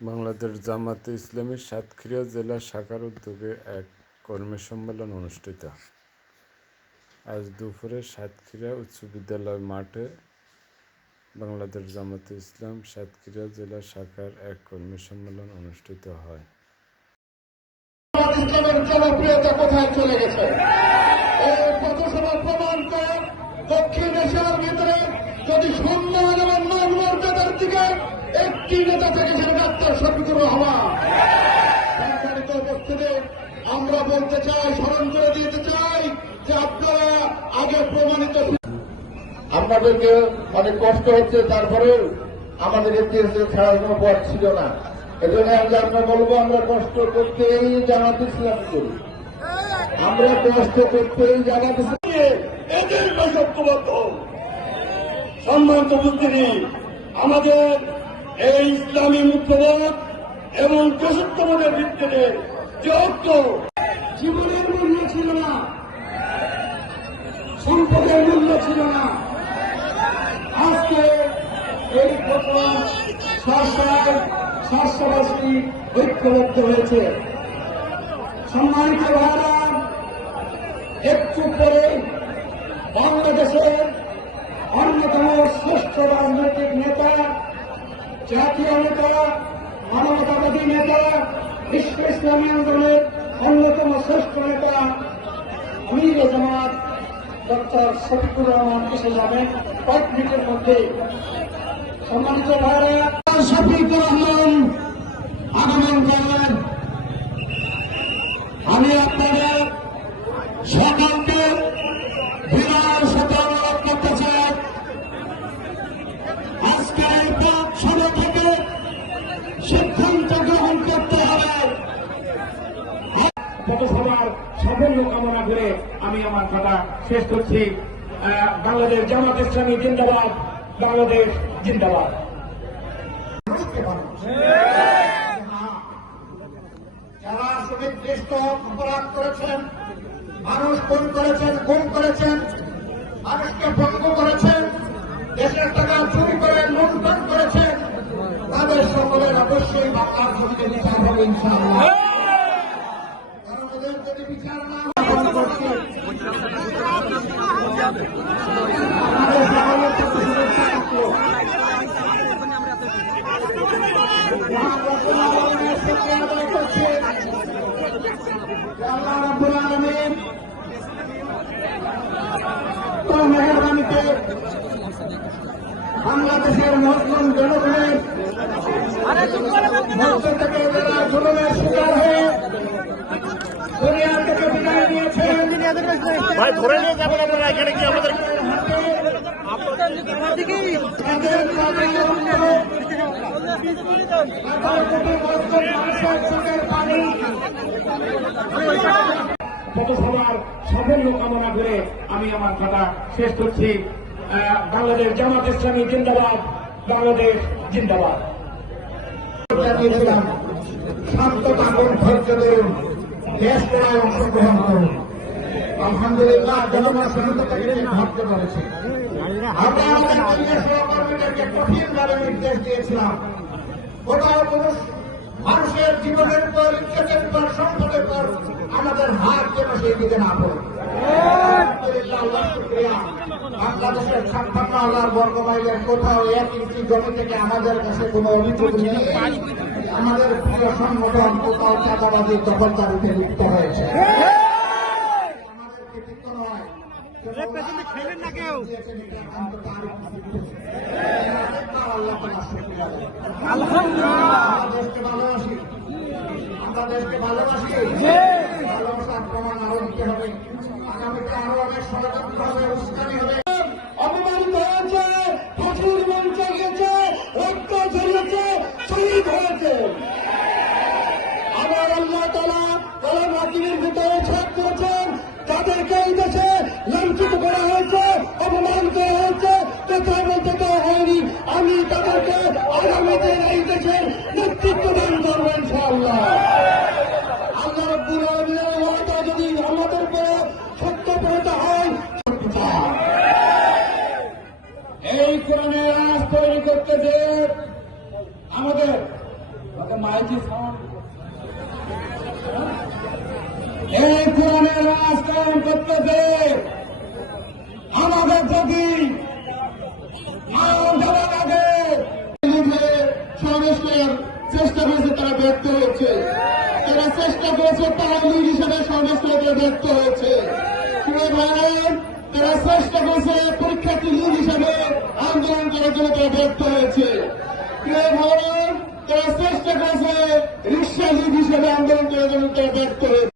বাংলাদেশ জামাতে ইসলামী সাতক্ষীরা জেলা শাখার উদ্যোগে এক কর্মী সম্মেলন অনুষ্ঠিত। আজ দুপুরে সাতক্ষীরা উচ্চ বিদ্যালয় মাঠে বাংলাদেশ জামাতে ইসলাম সাতক্ষীরা জেলা শাখার এক কর্মী সম্মেলন অনুষ্ঠিত হয়। কোথায় চলে গেছে? দক্ষিণ এশিয়ার ভিতরে যদি সম্মান এবং মান মর্যাদার দিকে একটি নেতা থেকে সেটা ডাক্তার শফিকুর রহমান। সম্মানিত উপস্থিতি আমরা বলতে চাই স্মরণ করে দিতে চাই যে আপনারা আগে প্রমাণিত আপনাদেরকে অনেক কষ্ট হচ্ছে তারপরেও আমাদের ইতিহাসে ছাড়ার কোনো পথ ছিল না। এজন্য আজ আমরা বলব আমরা কষ্ট করতেই জামাত ইসলাম করি। আমরা কষ্ট করতেই জামাত ইসলাম এদের সম্মানিত বুদ্ধিনী আমাদের এই ইসলামী মুক্তবোধ এবং দেশত্ববোধের ভিত্তিতে যে ঐক্য জীবনের মূল্য ছিল না, সম্পদের মূল্য ছিল না, আজকে এই প্রথম শাসক শাসবাসী ঐক্যবদ্ধ হয়েছে। সম্মানিত ভাইরা, একটু পরে বাংলাদেশের অন্যতম শ্রেষ্ঠ রাজনৈতিক নেতা জাতীয় নেতা মানবতাবাদী নেতা, বিশ্ব ইসলামী আন্দোলনের অন্যতম শ্রেষ্ঠ নেতা আমির জামাত ডক্টর শফিকুর রহমান এসে যাবেন কয়েক মিনিটের মধ্যে। সম্মানিত ভাইরা শফিকুর রহমান, আগমন করলেন আমি আপনাদের পথসভার সাফল্য কামনা করে আমি আমার কথা শেষ করছি। বাংলাদেশ জামাত ইসলামী জিন্দাবাদ, বাংলাদেশ জিন্দাবাদ। যারা অপরাধ করেছেন, মানুষ খুন করেছেন গুম করেছেন, মানুষকে ভঙ্গ করেছেন, দেশের টাকা চুরি করে লুটপাট করেছেন, তাদের সকলের অবশ্যই বাংলার বিচার হবে ইনশাআল্লাহ কারণ ওদের যদি বিচার না হয় আমাদের সকলের প্রতি শুভেচ্ছা থাকল। মহান রব্বুল আলামিনের শুকরিয়া আদায় করছি। যে আল্লাহ রব্বুল আলামিন তার মেহরবানিতে বাংলাদেশের মুসলিম জনগণের মধ্য থেকে যারা জুলুমের ভাই, ধরে নিয়ে যাবেন আপনারা, এখানে কি আমাদের পথসভার সাফল্য কামনা করে আমি আমার কথা শেষ করছি। বাংলাদেশ জামাত ইসলামী জিন্দাবাদ, বাংলাদেশ জিন্দাবাদ। শান্ত থাকুন, ধৈর্য ধরুন, দেশ করায় অংশগ্রহণ করুন। আলহামদুলিল্লাহ, জনগণ শান্ততাকে ভাবতে পেরেছে। মানুষের জীবনের পর, ইজ্জতের পর, সম্পদের পর আমাদের হাত যেন সেই দিকে না। বাংলাদেশের ছাপ্পান্ন হাজার বর্গ মাইলের কোথাও এক ইঞ্চি জমি থেকে আমাদের কাছে কোনো অভিযোগ নেই। আমাদের প্রিয় সংগঠন কোথাও চাঁদাবাদী দখলদারিতে লিপ্ত হয়েছে আমাদের কৃতিত্ব নয় খেলেন না কেউ দিয়েছেন এটা অন্তত আরেকটু লিপ্ত। আরেকবার আল্লাহ তাআলার শুকরিয়া আদায় করি। আমরা দেশকে ভালোবাসি। আমরা ভালোবাসি। ভালোবাসার প্রমাণ আরও দিতে হবে। আগামীতে আরও অনেক ষড়যন্ত্র হবে উস্কানি হবে। অপমানিত হয়েছে প্রচুর মঞ্চে গিয়েছে রক্ত ঝরিয়েছে শহীদ হয়েছে। আবার আল্লাহ তালা তারা মাটির ভিতরে ছাপ করেছেন। তাদেরকে এই দেশে লাঞ্ছিত করা হয়েছে অপমান করা হয়েছে কথা বলতে দেওয়া হয়নি। আমি তাদেরকে আগামীতে এই দেশের নেতৃত্ব দান করব ইনশাআল্লাহ। যদি আমাদের উপরে হয়, এই তৈরি করতে যে আমাদের রাজকারণ করতে পেরে আমাদের যদি করার চেষ্টা করেছে, তারা ব্যর্থ হয়েছে। তারা চেষ্টা করেছে, তারা লীগ হিসেবে করতে ব্যর্থ হয়েছে। তারা চেষ্টা করেছে পরীক্ষার্থী লীগ হিসেবে আন্দোলন করার জন্য তারা ব্যর্থ হয়েছে। তারা চেষ্টা করেছে রিক্সা লীগ হিসেবে আন্দোলন করার জন্য তারা ব্যর্থ হয়েছে।